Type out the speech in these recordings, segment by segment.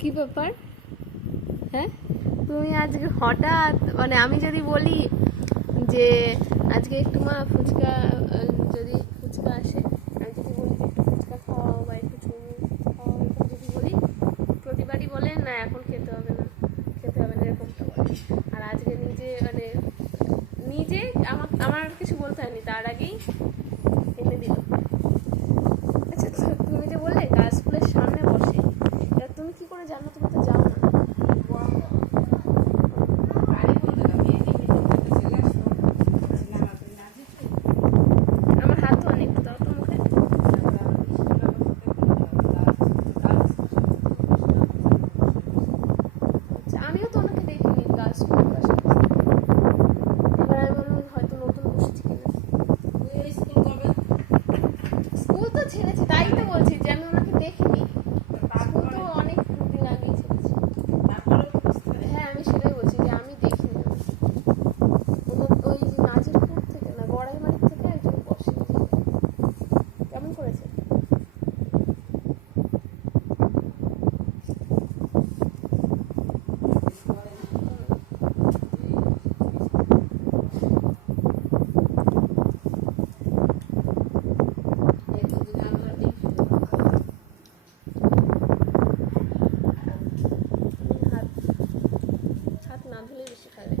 কি ব্যাপার? হ্যাঁ, তুমি আজকে হঠাৎ, মানে আমি যদি বলি যে আজকে একটু মা ফুচকা, যদি ফুচকা আসে, আমি যদি বলি যে একটু ফুচকা খাওয়াও বা একটু চুমুক খাওয়াও, এরকম যদি বলি, প্রতিবারই বলে না এখন খেতে হবে না, খেতে হবে না, এরকমটা বলে। আর আজকে নিজে মানে নিজে আমার আর কিছু বলতে হয়নি, তার আগেই এনে দিল। আচ্ছা, তুমি যে বললে গার্লস স্কুলের সামনে বসে, এবার তুমি কি করে জানো? তুমি তো যাও না। আমার হাত ধোয়া নেই, একটু দাও তো মুখে। আচ্ছা, আমিও তো ওনাকে দেখিনি গার্লস স্কুলের পাশে। এবার আমি বললাম হয়তো নতুন বসেছি কিনা। স্কুল তো ছেড়েছি, তাই তো বলছি যে আমি ওনাকে দেখিনি। স্কুল তো অনেক দিন আগেই ছেড়েছি। হ্যাঁ, আমি সেটাই বলছি যে আমি দেখিনি। ওই নাজিরপুর থেকে না, গড়াইমারি থেকে একজন বসে। কেমন করেছে? হাত হাত না ধুলে বেশি খাবে।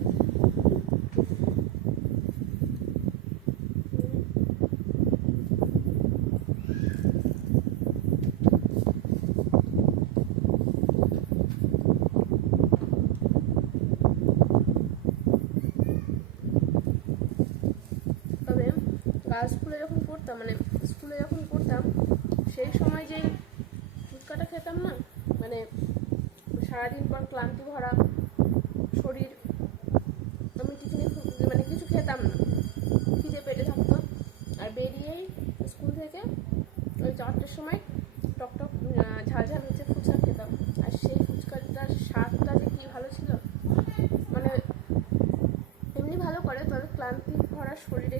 তবে গার্লস স্কুলে যখন পড়তাম, মানে স্কুলে যখন পড়তাম, সেই সময় যেই ফুচকাটা খেতাম না, মানে সারাদিন পর ক্লান্তি ভরা শরীর, আমি টিফিনে মানে কিছু খেতাম না, খিদে পেটে থাকতো, আর বেরিয়েই স্কুল থেকে ওই 4টের সময় টকটক ঝাল ঝাল হচ্ছে ফুচকা খেতাম। আর সেই ফুচকাটার স্বাদটা যে কী ভালো ছিল, মানে এমনি ভালো করে, তবে ক্লান্তি ভরা শরীরে